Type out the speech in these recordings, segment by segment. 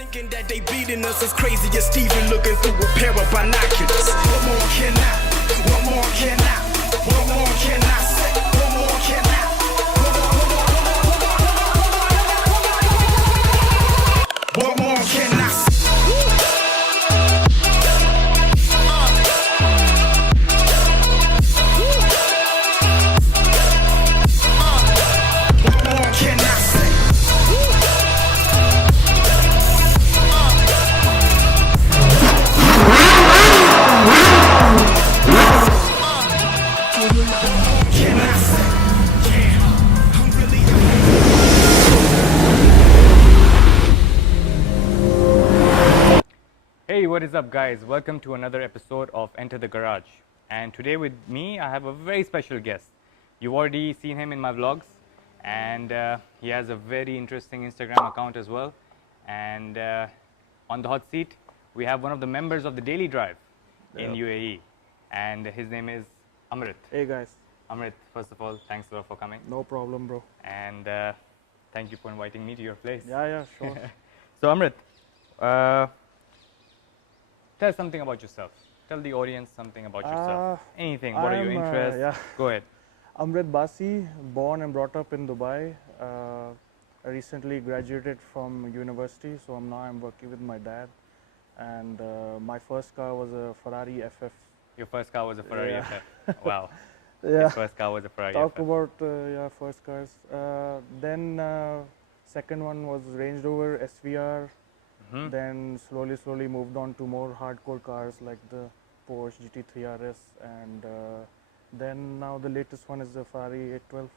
Thinking that they beating us as crazy as Steven looking through a pair of binoculars. What more can I? What more can I? What more can I say? What more can I? What more can I say? Hey, what is up guys? Welcome to another episode of Enter the Garage. And today with me, I have a very special guest. You've already seen him in my vlogs, and he has a very interesting Instagram account as well. And on the hot seat, we have one of the members of the Daily Drive in UAE, and his name is Amrit. Hey guys. Amrit, first of all, thanks a lot for coming. No problem, bro. And thank you for inviting me to your place. Yeah, sure. So Amrit, tell us something about yourself. Tell the audience something about yourself. Anything. What are your interests? Go ahead. Amrit Bassi, born and brought up in Dubai. I recently graduated from university, so I'm working with my dad. And my first car was a Ferrari FF. Your first car was a Ferrari FF. Wow. Yeah. His first car was a Ferrari Talk FF. about first cars. Then second one was Range Rover SVR. Then slowly moved on to more hardcore cars like the Porsche GT3 RS, and then now the latest one is the Ferrari 812.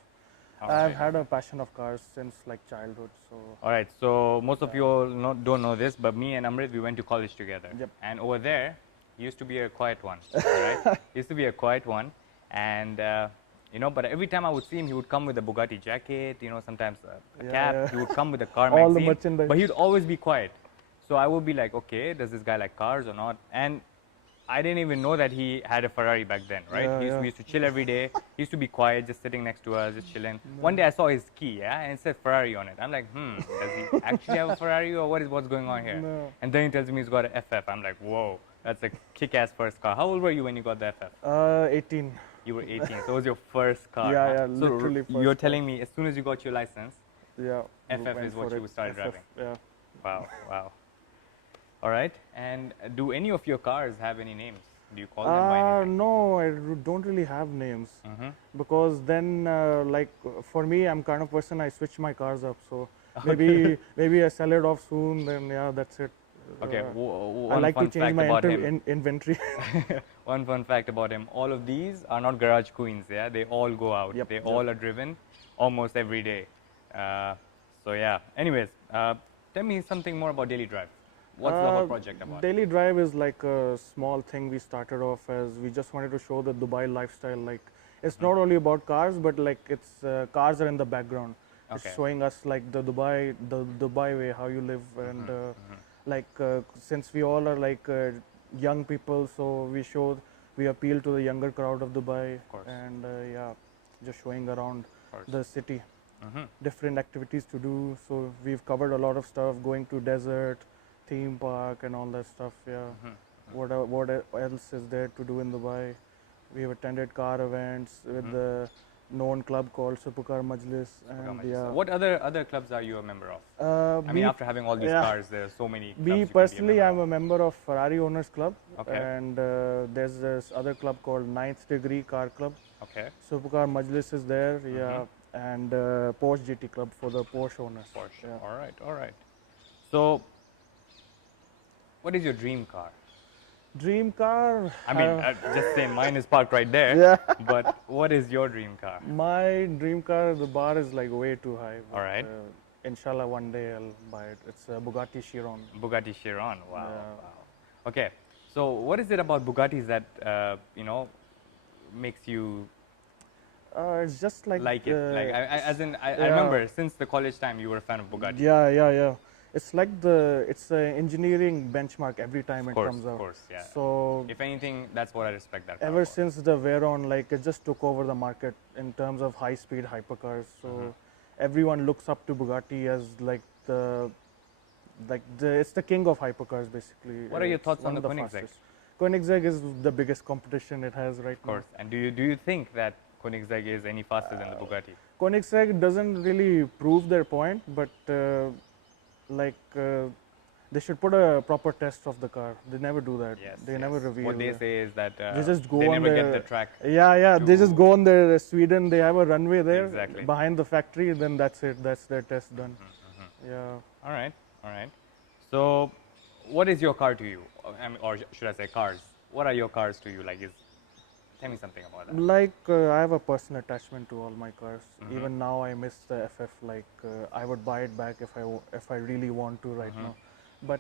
I've had a passion of cars since like childhood. So Alright, so most of you all don't know this, but me and Amrit, we went to college together. Yep. And over there, he used to be a quiet one, right? He used to be a quiet one, and you know, but every time I would see him, he would come with a Bugatti jacket, you know, sometimes a cap. He would come with a car all magazine, the merchandise. but he would always be quiet. So I would be like, okay, does this guy like cars or not? And I didn't even know that he had a Ferrari back then, right? We used to chill every day. He used to be quiet, just sitting next to us, just chilling. One day I saw his key, and it said Ferrari on it. I'm like, does he actually have a Ferrari, or what's going on here? No. And then he tells me he's got an FF. I'm like, whoa, that's a kick-ass first car. How old were you when you got the FF? 18. You were 18, so it was your first car. Yeah, huh? So literally first you're car. telling me as soon as you got your license, Yeah. FF is what you started driving. Yeah. Wow. All right. And do any of your cars have any names? Do you call them by anything? No, I don't really have names because then, like for me, I'm kind of person I switch my cars up. So maybe I sell it off soon. Then that's it. Okay. I One like to fun change fact my about him. inventory. One fun fact about him: all of these are not garage queens. Yeah, they all go out. Yep, They yep. all are driven almost every day. So yeah. Anyways, tell me something more about Daily Drive. What's the whole project about? Daily Drive is like a small thing we started off as we just wanted to show the Dubai lifestyle. Like it's not only about cars, but like it's cars are in the background. Okay. It's showing us like the Dubai way, how you live, and like since we all are like young people, so we appeal to the younger crowd of Dubai, and just showing around the city, different activities to do. So we've covered a lot of stuff, going to desert, theme park and all that stuff. What else is there to do in Dubai? We have attended car events with the known club called Supercar Majlis, and What other clubs are you a member of? I mean, after having all these cars, there are so many clubs you Me can be personally, a I'm member a member of Ferrari Owners Club, Okay. and there's this other club called Ninth Degree Car Club. of. Okay. Supercar Majlis is there, and Porsche GT Club for the Porsche owners. Porsche. Yeah. All right. So, what is your dream car? Dream car? I mean, just saying, mine is parked right there. Yeah. But what is your dream car? My dream car, the bar is like way too high. But, All right. Inshallah, one day I'll buy it. It's a Bugatti Chiron. Bugatti Chiron. Wow. Yeah. Okay. So, what is it about Bugattis that you know makes you It's just like it? Like, I remember since the college time you were a fan of Bugatti. Yeah. It's like it's an engineering benchmark every time it comes out. Of course, yeah. So if anything, that's what I respect that. ever since the Veyron, like it just took over the market in terms of high-speed hypercars. So everyone looks up to Bugatti as like the it's the king of hypercars basically. What are your It's thoughts on one the of Koenigsegg? fastest. Koenigsegg is the biggest competition it has right Of course. And do you think that Koenigsegg is any faster than the Bugatti? now. Koenigsegg doesn't really prove their point, but they should put a proper test of the car. They never do that. Yes. They never reveal. What they say is that They just go they on never their, get the track. Yeah. They just to- go on their Sweden. They have a runway there Exactly. behind the factory. Then that's it. That's their test done. Yeah. All right. So, what is your car to you? I mean, or should I say cars? What are your cars to you? Tell me something about that. I have a personal attachment to all my cars. Even now, I miss the FF. I would buy it back if I really want to right now. But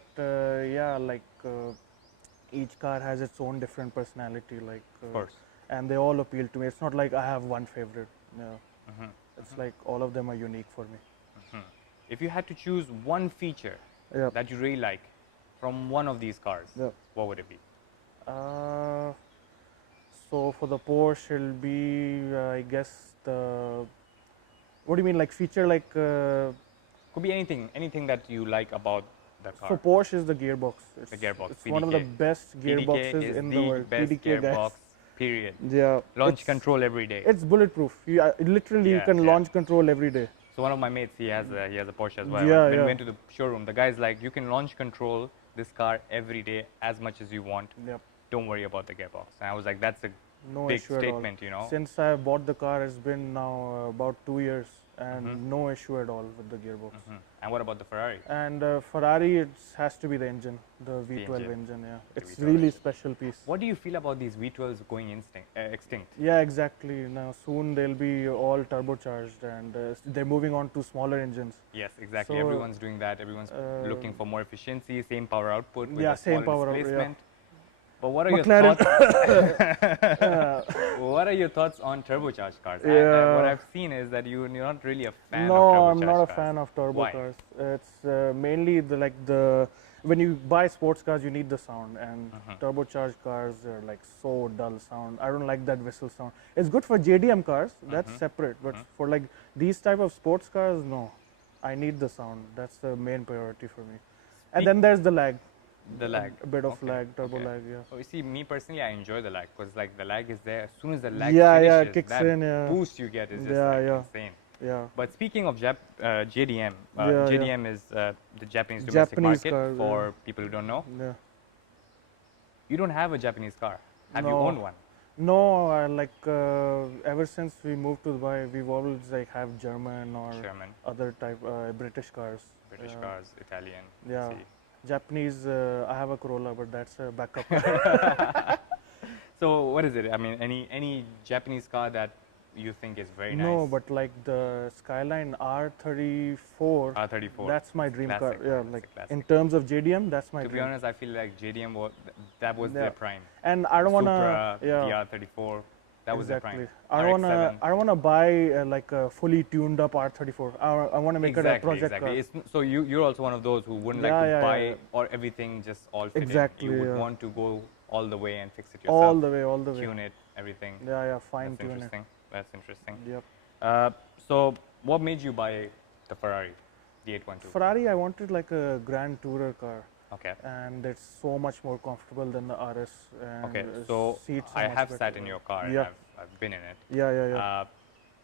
each car has its own different personality. Of course. And they all appeal to me. It's not like I have one favorite. Yeah. It's like all of them are unique for me. If you had to choose one feature Yeah. that you really like from one of these cars, Yeah. what would it be? So for the Porsche, it'll be I guess the. What do you mean, like feature like? Could be anything that you like about the car. For Porsche is the gearbox. It's, The gearbox, It's one of the PDK. best PDK gearboxes is in the the world. best PDK gearbox, guys. period. Yeah. Launch it's- control every day. It's bulletproof. Literally, you Yeah, can yeah. launch control every day. So one of my mates, he has a Porsche as well. Yeah, When we yeah. went to the showroom, the guy's like, you can launch control this car every day as much as you want. Yep. Don't worry about the gearbox. And I was like, that's a No big issue at all. statement, you know. Since I bought the car, it's been now about 2 years, and no issue at all with the gearbox. And what about the Ferrari? And Ferrari, it has to be the engine, the V12 engine. engine. Yeah, The it's V12 really engine. special piece. What do you feel about these V12s going extinct? Yeah, exactly. Now soon they'll be all turbocharged, and they're moving on to smaller engines. Yes, exactly. So, Everyone's doing that. Everyone's looking for more efficiency, same power output with Yeah, a same smaller power output, yeah. displacement. But what are your McLaren. thoughts? What are your thoughts on turbocharged cars? What Yeah. I've seen is that you're not really a fan of No, turbocharged I'm not a cars. fan of turbo Why? cars. It's mainly the when you buy sports cars, you need the sound, and turbocharged cars are like so dull sound. I don't like that whistle sound. It's good for JDM cars, that's separate. But for like these type of sports cars, no, I need the sound. That's the main priority for me. And then there's the lag. The lag. A bit of Okay, lag, turbo okay. lag. Yeah. Oh, you see, me personally, I enjoy the lag because like the lag is there. As soon as the lag Yeah, yeah, finishes, kicks that in, yeah. boost you get is just Yeah, like yeah. insane. Yeah. But speaking of JDM, Yeah, JDM is the Japanese domestic Japanese market car, for yeah. people who don't know. Yeah. You don't have a Japanese car. Have you No. owned one? No, ever since we moved to Dubai, we've always like have German or German, other type British cars. British Yeah. cars, Italian. Yeah. see. Japanese, I have a Corolla, but that's a backup. So what is it? I mean, any Japanese car that you think is very nice? No, but like the Skyline R34, R34. that's my dream Classic, car. Yeah, that's a like classic. in terms of JDM, that's my To be dream. honest, I feel like JDM that was Yeah. their prime. And I don't wanna, Supra, yeah, the R34, that was their prime. exactly. I don't wanna buy like a fully tuned up R34. I wanna make it a project car. So you're also one of those who wouldn't like Yeah, to yeah, buy yeah. or everything just all fitted. Exactly, You would yeah. want to go all the way and fix it yourself. All the way. Tune it, everything. Yeah, yeah, fine That's tune it. interesting. That's interesting. Yep. So what made you buy the Ferrari, the 812? Ferrari, I wanted like a Grand Tourer car, Okay. and it's so much more comfortable than the RS. And Okay. its So seats are I much have better. sat in your car and Yeah. I've been in it. Yeah.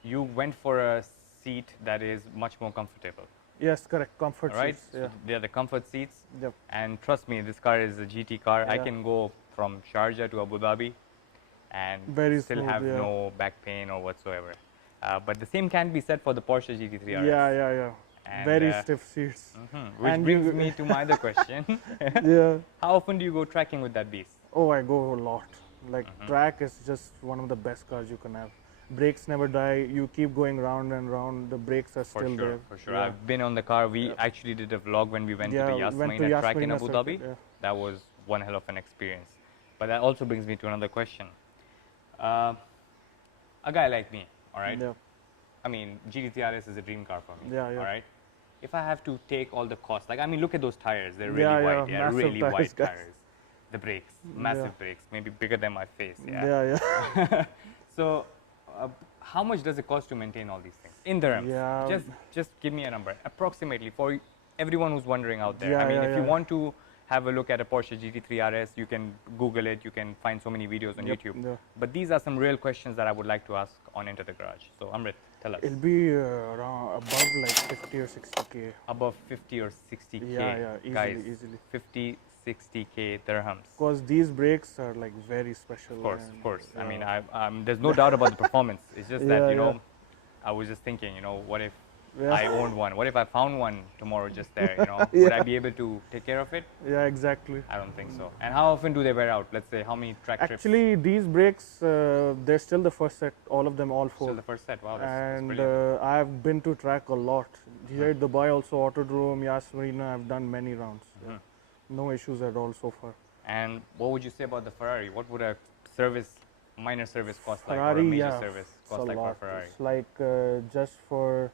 You went for a seat that is much more comfortable, Yes, correct. Comfort right? seats. So Yeah. they're the comfort seats. Yep. And trust me, this car is a GT car. I Yeah. can go from Sharjah to Abu Dhabi and Very still smooth, have yeah. no back pain or whatsoever. But the same can be said for the Porsche GT3 RS. Yeah. And, Very stiff seats. Which And brings you- me to my other question. Yeah. How often do you go tracking with that beast? Oh, I go a lot. Like track is just one of the best cars you can have. Brakes never die. You keep going round and round. The brakes are For still sure, there. for sure. Yeah. I've been on the car. We actually did a vlog when we went Yeah, to the we Yas went to Marina Yas track in Marina Abu circuit, Dhabi. yeah. That was one hell of an experience. But that also brings me to another question. A guy like me, all right? Yeah. I mean, GT3 RS is a dream car for me. Yeah. All right. If I have to take all the costs, like I mean, look at those tires. They're really Yeah, wide. They're massive really tires, wide guys. tires. The brakes, massive brakes, maybe bigger than my face. Yeah. So, how much does it cost to maintain all these things in dirhams? Yeah. Just give me a number, approximately for everyone who's wondering out there. Yeah, I mean, yeah, if you yeah. want to have a look at a Porsche GT3 RS, you can Google it. You can find so many videos on Yep, YouTube. yeah. But these are some real questions that I would like to ask on Enter the Garage. So Amrit, tell us. It'll be around above like 50 or 60k. Above 50 or 60k. Yeah, easily, Guys, easily. 50, 60k dirhams. Because these brakes are like very special. Of course, and, of course. I mean, yeah. there's no doubt about the performance. It's just that, Yeah, you know, yeah. I was just thinking, you know, what if Yeah. I owned one? What if I found one tomorrow just there, you know? Would I be able to take care of it? Yeah, exactly. I don't think so. And how often do they wear out? Let's say, how many track trips? Actually, these brakes, they're still the first set, all of them, all four. Still the first set. Wow, that's And brilliant. I've been to track a lot. Here at Dubai, also Autodrome, Yas Marina, I've done many rounds. Yeah. No issues at all so far. And what would you say about the Ferrari? What would a service, minor service cost like, or a Ferrari, major yeah, service it's cost a like for a lot. Ferrari? It's like just for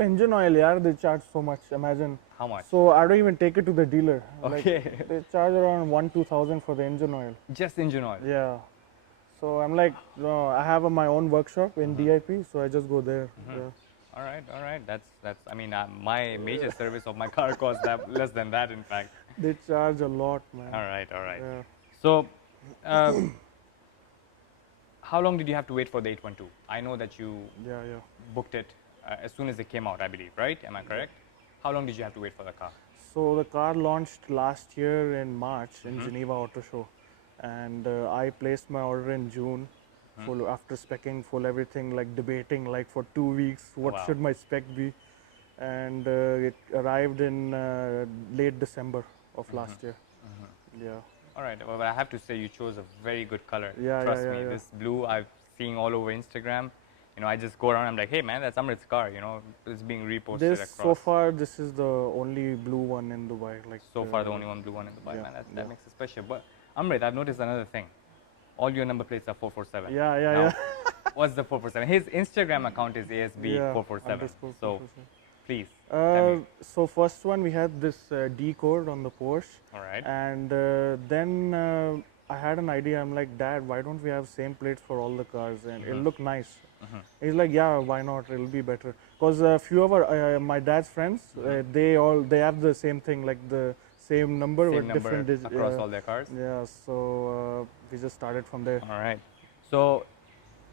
engine oil, yeah, they charge so much. Imagine. How much? So I don't even take it to the dealer. Okay. Like, they charge around 1,000-2,000 for the engine oil. Just engine oil? Yeah. So I'm like, no, I have my own workshop in DIP, so I just go there. Yeah. All right. That's. I mean, my major service of my car costs that less than that, in fact. They charge a lot, man. All right. Yeah. So, how long did you have to wait for the 812? I know that you Yeah. booked it as soon as it came out, I believe, right? Am I correct? How long did you have to wait for the car? So the car launched last year in March in Geneva Auto Show, and I placed my order in June. Full after specking, full everything, like debating like for 2 weeks, what Wow. should my spec be, and it arrived in late December of last year. Yeah. All right. Well, I have to say you chose a very good color. Yeah, Trust yeah, me, yeah. this blue I've seen all over Instagram. You know, I just go around. I'm like, hey man, that's Amrit's car. You know, it's being reposted This across. so far, this is the only blue one in Dubai. Like So far, the only one blue one in Dubai, yeah, man. That yeah. makes it special. But Amrit, I've noticed another thing. All your number plates are 447. Yeah, yeah, Now, yeah. What's the 447? His Instagram account is Yeah, ASB447. underscore So 447. please, tell me. So first one we had this D code on the Porsche, All right. and then I had an idea. I'm like, Dad, why don't we have same plates for all the cars and it'll look nice? He's like, yeah, why not? It'll be better. Because a few of my dad's friends, they have the same thing, like the same number Same with number different digits. across all their cars. Yeah, so we just started from there. All right. So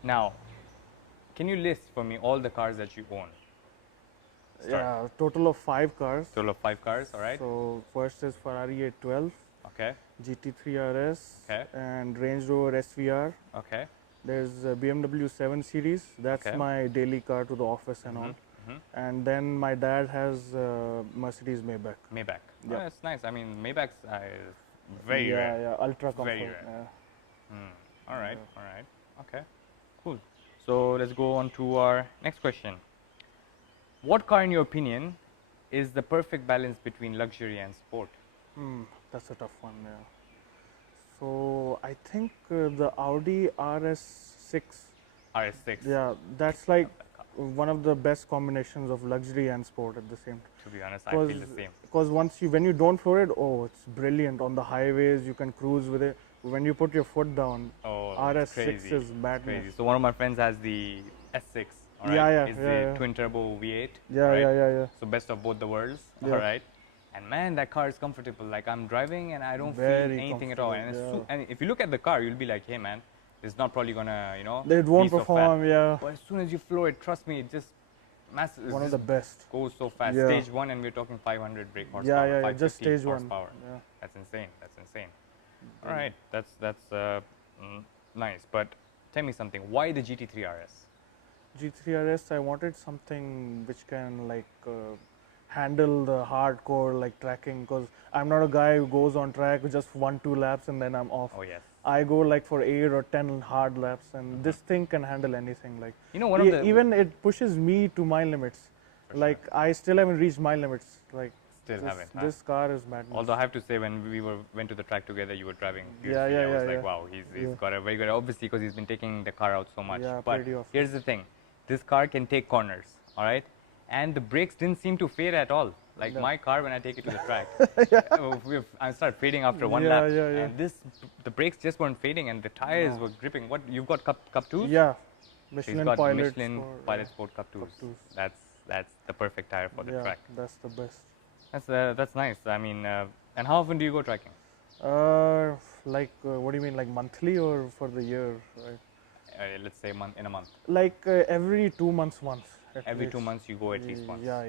now, can you list for me all the cars that you own? Start. Yeah, total of 5 cars. Total of 5 cars. All right. So first is Ferrari 812, Okay. GT3 RS, Okay. and Range Rover SVR. Okay. There's a BMW 7 Series. That's Okay. my daily car to the office and all. And then my dad has Mercedes Maybach. Maybach. Yep. Oh, that's nice. I mean, Maybach's is very yeah, rare. Yeah, ultra comfort. Very rare. Yeah. All right. All right. Okay. Cool. So let's go on to our next question. What car, in your opinion, is the perfect balance between luxury and sport? That's a tough one. Yeah. So I think the Audi RS6. RS6. Yeah, that's like one of the best combinations of luxury and sport at the same time. To be honest, I feel the same. Because when you don't floor it, oh, it's brilliant. On the highways, you can cruise with it. When you put your foot down, Oh, RS6 it's crazy. is madness. Crazy. So one of my friends has the S6. All right? Yeah, It's yeah, the yeah. twin turbo V8. Yeah, right? yeah. So best of both the worlds. Yeah. All right. And man, that car is comfortable. Like I'm driving and I don't Very feel anything at all. And, comfortable, and if you look at the car, you'll be like, hey man, it's not probably gonna, you know, It won't be so perform, fast. yeah. But as soon as you floor it, trust me, it just massive. One of the best. Goes so fast. Yeah. Stage 1 and we're talking 500 brake horsepower. Yeah, just 550 stage 1. horsepower. Yeah. That's insane. That's insane. All right, that's nice. But tell me something. Why the GT3 RS? G3 RS, I wanted something which can like handle the hardcore like tracking, because I'm not a guy who goes on track with just 1-2 laps and then I'm off. Oh yes. I go like for 8 or 10 hard laps, and this thing can handle anything. Like You know, one of the even it pushes me to my limits. For Like I still haven't reached my limits. Like Still this, haven't, huh? This car is madness. Although I have to say, when we went to the track together, you were driving. Yeah, beautifully. yeah, I was yeah, like, yeah. wow, he's Yeah. got a very good. Obviously, because he's been taking the car out so much. Yeah, but pretty often. here's the thing: this car can take corners, all right, and the brakes didn't seem to fade at all. Like No. my car, when I take it to the track, I start fading after one Yeah, lap, yeah, yeah. and the brakes just weren't fading, and the tires were gripping. What you've got cup twos? Yeah, He's Michelin got Pilot. Michelin Pilot Sport Cup 2s. Cup 2s. That's the perfect tire for the Yeah, track. that's the best. That's nice. I mean, and how often do you go tracking? What do you mean, like monthly or for the year? Right? Let's say in a month. Like every 2 months once. at Every 2 least. months you go at least once. Yeah.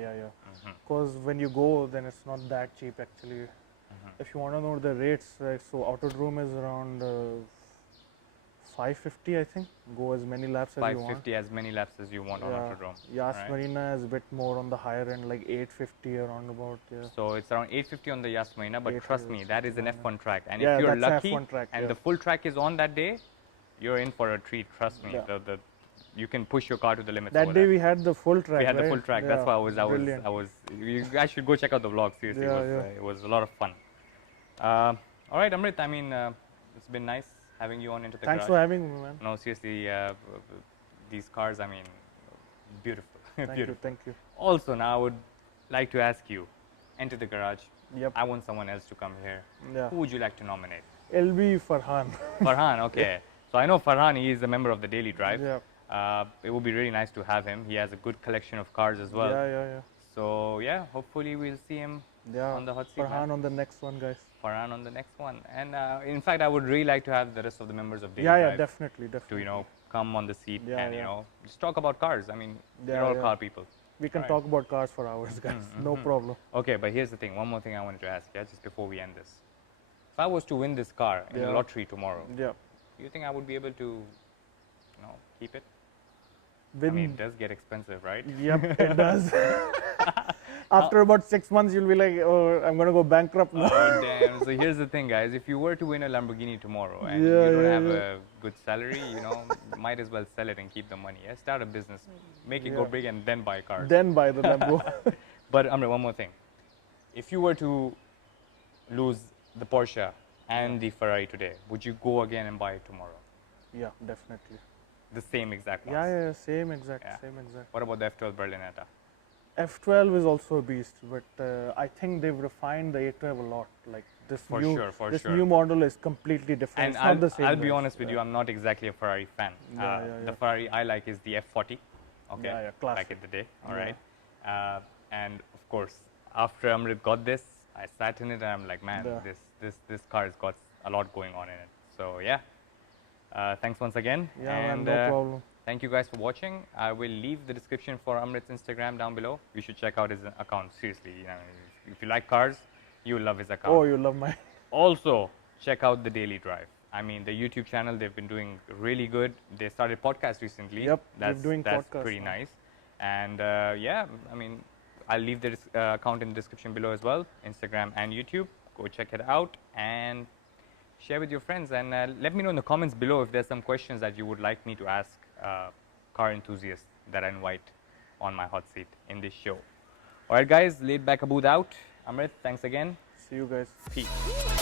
Because when you go, then it's not that cheap actually. If you want to know the rates, so Autodrome is around 550, I think. Go as many laps as you want. 550 as many laps as you want on Autodrome. Yas right? Marina is a bit more on the higher end, like 850 around about. Yeah. So it's around 850 on the Yas Marina, but trust me, that is an F1 track. And Yeah, if you're that's an lucky F1 track, and yeah. the full track is on that day, you're in for a treat. Trust me. Yeah. You can push your car to the limits. That day we had the full track. We had the right? full track. Yeah, That's why brilliant. You guys should go check out the vlog. Seriously, it was a lot of fun. All right, Amrit. I mean, it's been nice having you on Into the Thanks Garage. for having me, man. No, seriously, these cars. I mean, beautiful. Beautiful. Thank you. Also, now I would like to ask you, Enter the Garage. Yep. I want someone else to come here. Yeah. Who would you like to nominate? It'll be Farhan. Farhan. Okay. So I know Farhan. He is a member of the Daily Drive. Yeah. It would be really nice to have him. He has a good collection of cars as well. Yeah. So yeah, hopefully we'll see him on the hot seat. Farhan on the next one, guys. Farhan on the next one. And in fact, I would really like to have the rest of the members of Daily Yeah, Drive definitely. to come on the seat and yeah. just talk about cars. I mean, we're Yeah, all yeah. car people. We can talk about cars for hours, guys. No problem. Okay, but here's the thing. One more thing I wanted to ask, just before we end this. If I was to win this car in the lottery tomorrow, Yeah. do you think I would be able to, keep it? Win. I mean, it does get expensive, right? Yep, it does. After about 6 months, you'll be like, oh, I'm going to go bankrupt now. Oh, damn. So here's the thing, guys. If you were to win a Lamborghini tomorrow and you Yeah, don't yeah, have yeah. a good salary, might as well sell it and keep the money. Yeah? Start a business, make it go Yeah. big, and then buy cars. Then buy the Lambo. But Amrit, one more thing. If you were to lose the Porsche and the Ferrari today, would you go again and buy it tomorrow? Yeah, definitely. The same exact ones? Yeah, same exact. What about the F12 Berlinetta? F12 is also a beast, but I think they've refined the A12 a lot. Like this For this sure. new model is completely different. And it's not the same. I'll be guys. honest with you, I'm not exactly a Ferrari fan. Yeah. The Ferrari I like is the F40. Okay, Yeah, classic. back in the day. All right. And of course, after Amrit got this, I sat in it and I'm like, man, this car has got a lot going on in it. So yeah. Thanks once again. Yeah, and man, no problem. thank you guys for watching. I will leave the description for Amrit's Instagram down below. You should check out his account. Seriously, if you like cars, you'll love his account. Oh, you love my. Also, check out the Daily Drive. I mean, the YouTube channel, they've been doing really good. They started podcast recently. Yep, that's doing that's podcasts pretty now. nice. And I mean, I'll leave the account in the description below as well, Instagram and YouTube. Go check it out and share with your friends. And let me know in the comments below if there's some questions that you would like me to ask car enthusiasts that I invite on my hot seat in this show. All right, guys, laid back Abood out. Amrit, thanks again. See you guys. Peace.